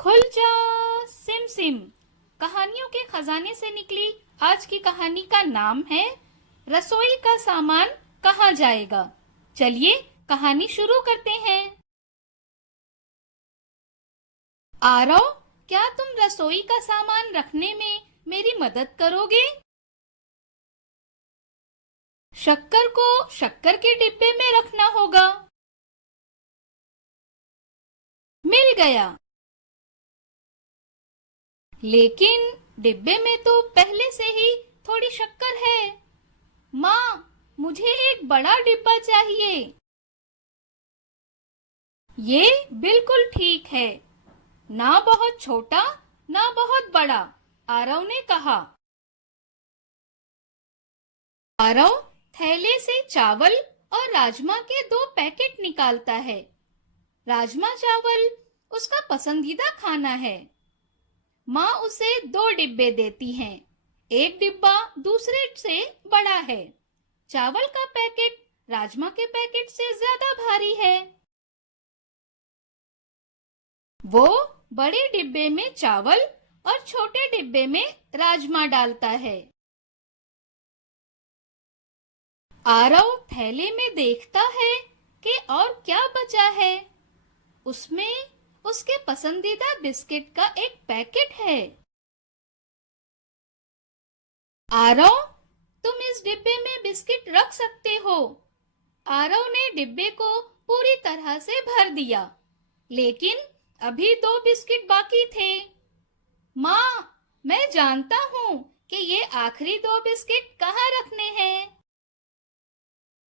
खुल जा SIM SIM. कहानियों के खजाने से निकली आज की कहानी का नाम है रसोई का सामान कहाँ जाएगा। चलिए कहानी शुरू करते हैं। आरव, क्या तुम रसोई का सामान रखने में मेरी मदद करोगे? शक्कर को शक्कर के डिब्बे में रखना होगा। मिल गया। लेकिन डिब्बे में तो पहले से ही थोड़ी शक्कर है। माँ, मुझे एक बड़ा डिब्बा चाहिए। ये बिल्कुल ठीक है, ना बहुत छोटा ना बहुत बड़ा, आरव ने कहा। आरव थैले से चावल और राजमा के 2 पैकेट निकालता है। राजमा चावल उसका पसंदीदा खाना है। माँ उसे 2 डिब्बे देती हैं। एक डिब्बा दूसरे से बड़ा है। चावल का पैकेट राजमा के पैकेट से ज्यादा भारी है। वो बड़े डिब्बे में चावल और छोटे डिब्बे में राजमा डालता है। आरव थैले में देखता है कि और क्या बचा है। उसमें उसके पसंदीदा बिस्किट का एक पैकेट है। आरव, तुम इस डिब्बे में बिस्किट रख सकते हो। आरव ने डिब्बे को पूरी तरह से भर दिया, लेकिन अभी 2 बिस्किट बाकी थे। माँ, मैं जानता हूँ कि ये आखिरी 2 बिस्किट कहाँ रखने